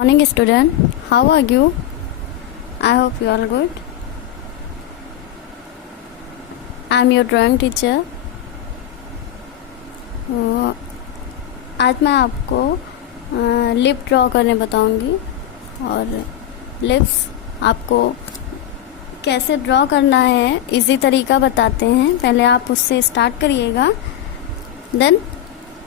Morning student, how are you? I hope you are good. I am your drawing teacher. आज मैं आपको lip draw करने बताऊंगी और लिप्स आपको कैसे ड्रॉ करना है इजी तरीका बताते हैं। पहले आप उससे स्टार्ट करिएगा, देन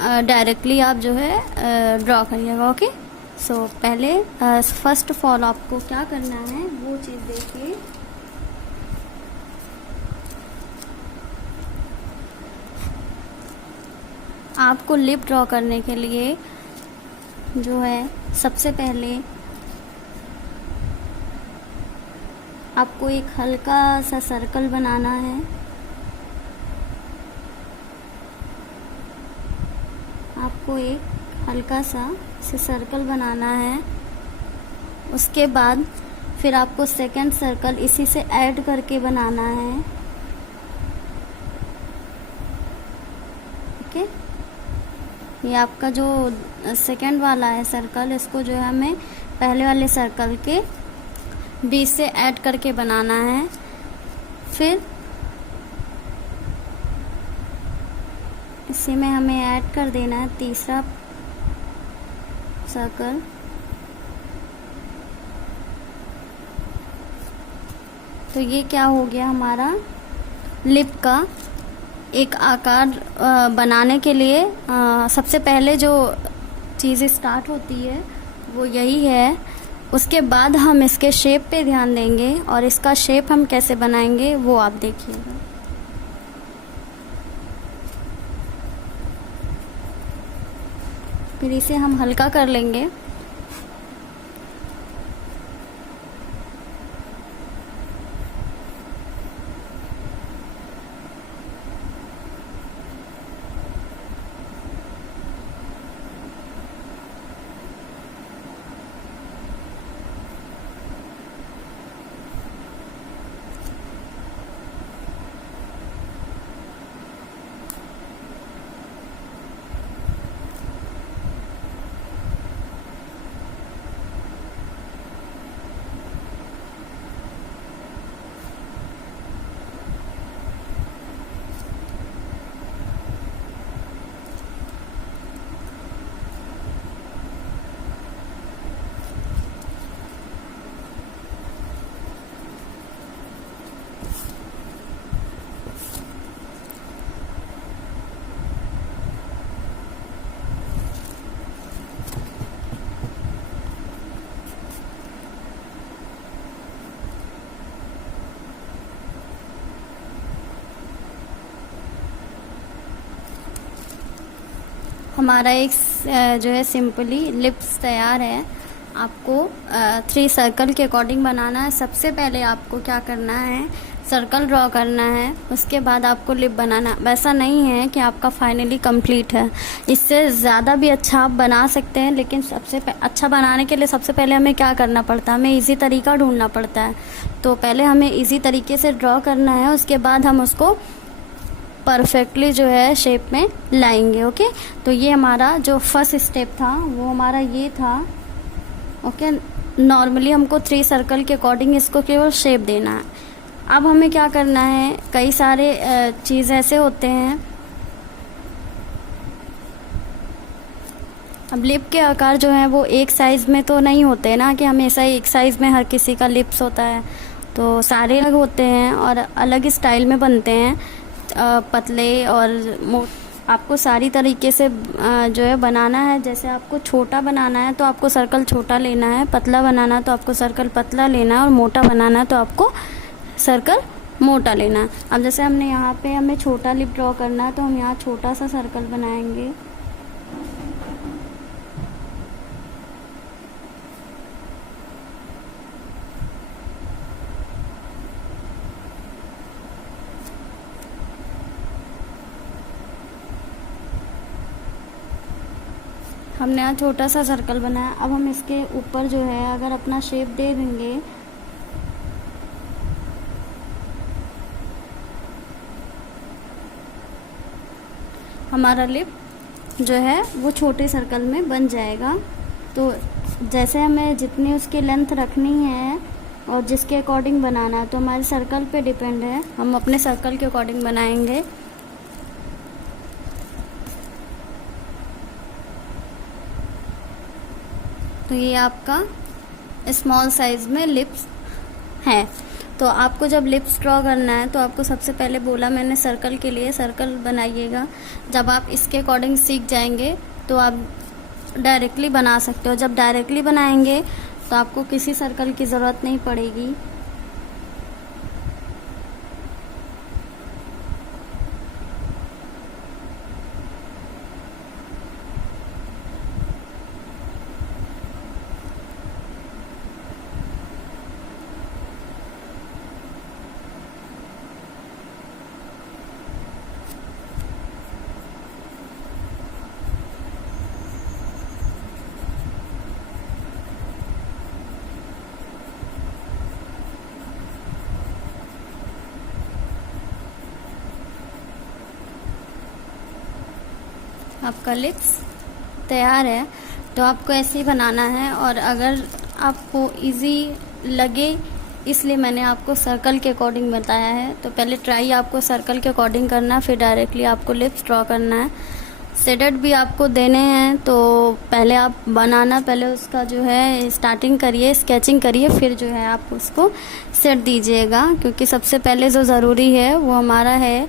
डायरेक्टली आप जो है ड्रॉ करिएगा। ओके, सो पहले फर्स्ट ऑफ ऑल आपको क्या करना है वो चीज़ देखिए। आपको लिप ड्रॉ करने के लिए जो है सबसे पहले आपको एक हल्का सा सर्कल बनाना है। आपको एक हल्का सा सर्कल बनाना है। उसके बाद फिर आपको सेकंड सर्कल इसी से ऐड करके बनाना है। ओके, ये आपका जो सेकंड वाला है सर्कल, इसको जो है हमें पहले वाले सर्कल के बीच से ऐड करके बनाना है। फिर इसी में हमें ऐड कर देना है तीसरा सर्कल। तो ये क्या हो गया, हमारा लिप का एक आकार बनाने के लिए सबसे पहले जो चीज़ स्टार्ट होती है वो यही है। उसके बाद हम इसके शेप पे ध्यान देंगे और इसका शेप हम कैसे बनाएंगे वो आप देखिएगा। फिर इसे हम हल्का कर लेंगे। हमारा एक जो है सिंपली लिप्स तैयार है। आपको 3 सर्कल के अकॉर्डिंग बनाना है। सबसे पहले आपको क्या करना है, सर्कल ड्रॉ करना है, उसके बाद आपको लिप बनाना। वैसा नहीं है कि आपका फाइनली कंप्लीट है, इससे ज़्यादा भी अच्छा आप बना सकते हैं, लेकिन सबसे अच्छा बनाने के लिए सबसे पहले हमें क्या करना पड़ता है, हमें इजी तरीका ढूंढना पड़ता है। तो पहले हमें इजी तरीके से ड्रॉ करना है, उसके बाद हम उसको परफेक्टली जो है शेप में लाएंगे। ओके, तो ये हमारा जो फर्स्ट स्टेप था वो हमारा ये था। ओके, नॉर्मली हमको 3 सर्कल के अकॉर्डिंग इसको केवल शेप देना है। अब हमें क्या करना है, कई सारे चीज़ ऐसे होते हैं। अब लिप के आकार जो है वो एक साइज़ में तो नहीं होते ना, कि हमेशा एक साइज़ में हर किसी का लिप्स होता है। तो सारे अलग होते हैं और अलग स्टाइल में बनते हैं, पतले और आपको सारी तरीके से जो है बनाना है। जैसे आपको छोटा बनाना है तो आपको सर्कल छोटा लेना है, पतला बनाना है तो आपको सर्कल पतला लेना है, और मोटा बनाना है तो आपको सर्कल मोटा लेना है। अब जैसे हमने यहाँ पे हमें छोटा लिप ड्रॉ करना है तो हम यहाँ छोटा सा सर्कल बनाएंगे। हमने यहाँ छोटा सा सर्कल बनाया। अब हम इसके ऊपर जो है अगर अपना शेप दे देंगे, हमारा लिप जो है वो छोटे सर्कल में बन जाएगा। तो जैसे हमें जितनी उसकी लेंथ रखनी है और जिसके अकॉर्डिंग बनाना है, तो हमारे सर्कल पे डिपेंड है, हम अपने सर्कल के अकॉर्डिंग बनाएंगे। तो ये आपका स्मॉल साइज में लिप्स है। तो आपको जब लिप्स ड्रॉ करना है तो आपको सबसे पहले बोला मैंने सर्कल के लिए सर्कल बनाइएगा। जब आप इसके अकॉर्डिंग सीख जाएंगे तो आप डायरेक्टली बना सकते हो। जब डायरेक्टली बनाएंगे तो आपको किसी सर्कल की ज़रूरत नहीं पड़ेगी। आपका लिप्स तैयार है। तो आपको ऐसे ही बनाना है। और अगर आपको इजी लगे इसलिए मैंने आपको सर्कल के अकॉर्डिंग बताया है। तो पहले ट्राई आपको सर्कल के अकॉर्डिंग करना, फिर डायरेक्टली आपको लिप्स ड्रॉ करना है। शेडेड भी आपको देने हैं तो पहले आप बनाना, पहले उसका जो है स्टार्टिंग करिए, स्केचिंग करिए, फिर जो है आप उसको सेट दीजिएगा। क्योंकि सबसे पहले जो ज़रूरी है वो हमारा है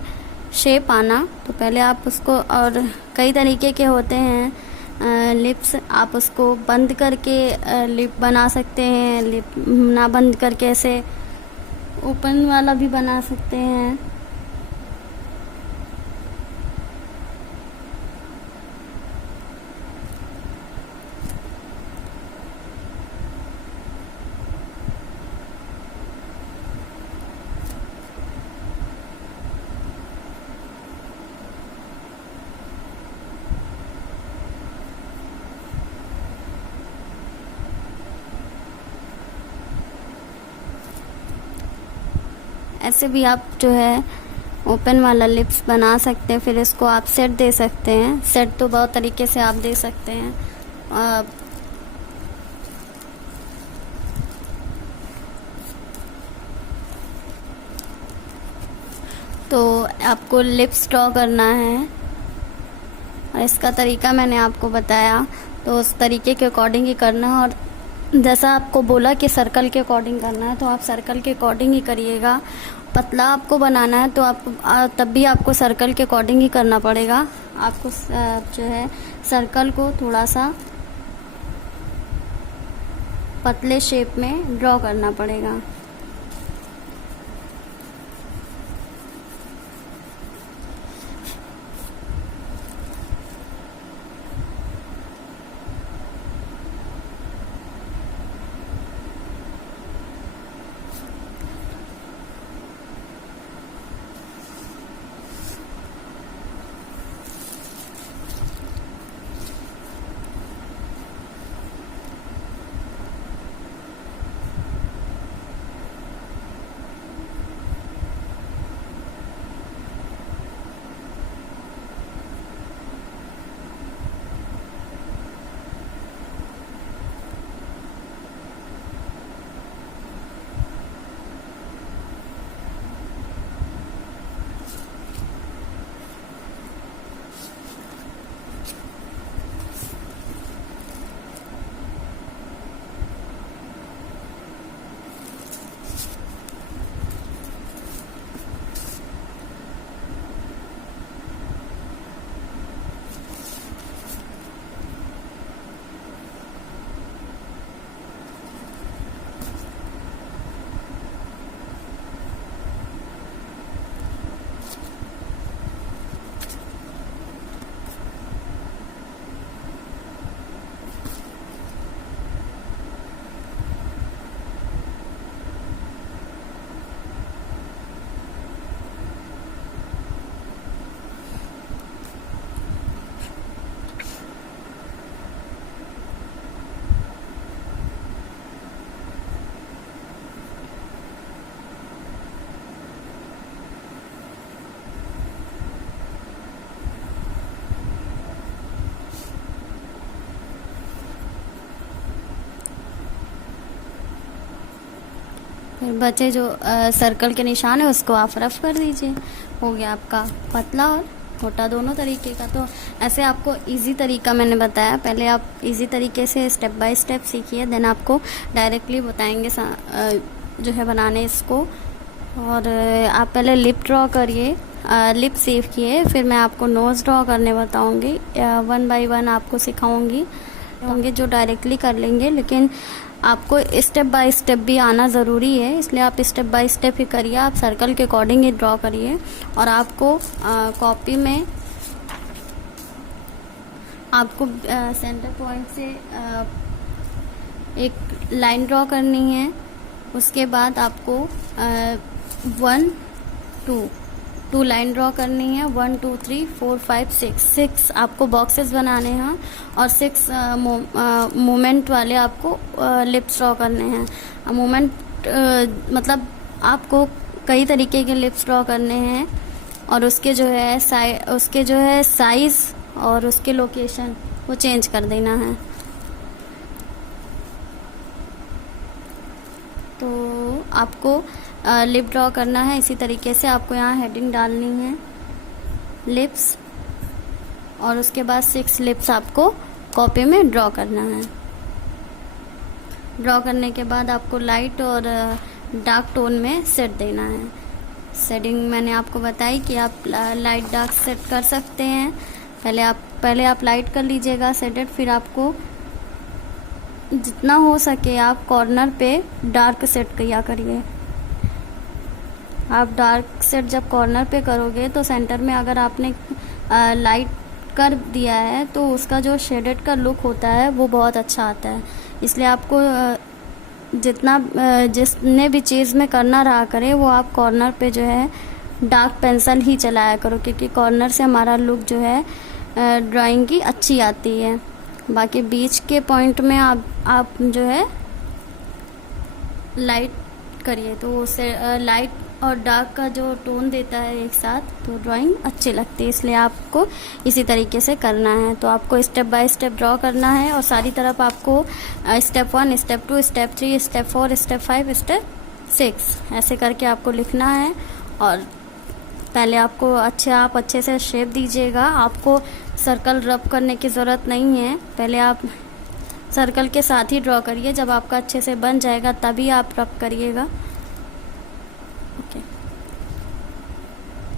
शेप आना। तो पहले आप उसको, और कई तरीके के होते हैं लिप्स, आप उसको बंद करके लिप बना सकते हैं, लिप ना बंद करके ऐसे ओपन वाला भी बना सकते हैं। ऐसे भी आप जो है ओपन वाला लिप्स बना सकते हैं। फिर इसको आप सेट दे सकते हैं। सेट तो बहुत तरीके से आप दे सकते हैं। तो आपको लिप्स ड्रॉ करना है और इसका तरीका मैंने आपको बताया, तो उस तरीके के अकॉर्डिंग ही करना है। और जैसा आपको बोला कि सर्कल के अकॉर्डिंग करना है तो आप सर्कल के अकॉर्डिंग ही करिएगा। पतला आपको बनाना है तो आप तब भी आपको सर्कल के अकॉर्डिंग ही करना पड़ेगा। आपको जो है सर्कल को थोड़ा सा पतले शेप में ड्रॉ करना पड़ेगा। फिर बचे जो सर्कल के निशान है उसको आप रफ कर दीजिए। हो गया आपका पतला और मोटा दोनों तरीके का। तो ऐसे आपको इजी तरीका मैंने बताया, पहले आप इजी तरीके से स्टेप बाय स्टेप सीखिए, देन आपको डायरेक्टली बताएंगे जो है बनाने इसको। और आप पहले लिप ड्रॉ करिए, लिप सेव किए, फिर मैं आपको नोज़ ड्रॉ करने बताऊंगी, 1 बाय 1 आपको सिखाऊंगी होंगे जो डायरेक्टली कर लेंगे, लेकिन आपको स्टेप बाय स्टेप भी आना ज़रूरी है, इसलिए आप स्टेप बाय स्टेप ही करिए। आप सर्कल के अकॉर्डिंग ही ड्रॉ करिए। और आपको कॉपी में आपको सेंटर पॉइंट से एक लाइन ड्रॉ करनी है। उसके बाद आपको 1 2 लाइन ड्रॉ करनी है, 1 2 3 4 5 6 आपको बॉक्सेस बनाने हैं और 6 मोमेंट वाले आपको लिप्स ड्रॉ करने हैं। मोमेंट मतलब आपको कई तरीके के लिप्स ड्रॉ करने हैं और उसके जो है साइज और उसके लोकेशन वो चेंज कर देना है। तो आपको लिप ड्रॉ करना है इसी तरीके से। आपको यहाँ हेडिंग डालनी है लिप्स, और उसके बाद 6 लिप्स आपको कॉपी में ड्रॉ करना है। ड्रॉ करने के बाद आपको लाइट और डार्क टोन में सेट देना है। सेटिंग मैंने आपको बताई कि आप लाइट डार्क सेट कर सकते हैं। पहले आप लाइट कर लीजिएगा सेटेड, फिर आपको जितना हो सके आप कॉर्नर पे डार्क सेट किया करिए। आप डार्क सेट जब कॉर्नर पे करोगे तो सेंटर में अगर आपने लाइट कर दिया है तो उसका जो शेडेड का लुक होता है वो बहुत अच्छा आता है। इसलिए आपको जितने भी चीज़ में करना रहा करे वो आप कॉर्नर पे जो है डार्क पेंसिल ही चलाया करो, क्योंकि कॉर्नर से हमारा लुक जो है ड्राइंग की अच्छी आती है। बाकी बीच के पॉइंट में आप जो है लाइट करिए तो उससे लाइट और डार्क का जो टोन देता है एक साथ, तो ड्राइंग अच्छी लगती है। इसलिए आपको इसी तरीके से करना है। तो आपको स्टेप बाय स्टेप ड्रॉ करना है और सारी तरफ आपको step 1 step 2 step 3 step 4 step 5 step 6 ऐसे करके आपको लिखना है। और पहले आपको आप अच्छे से शेप दीजिएगा। आपको सर्कल रब करने की ज़रूरत नहीं है, पहले आप सर्कल के साथ ही ड्रॉ करिए। जब आपका अच्छे से बन जाएगा तभी आप रब करिएगा।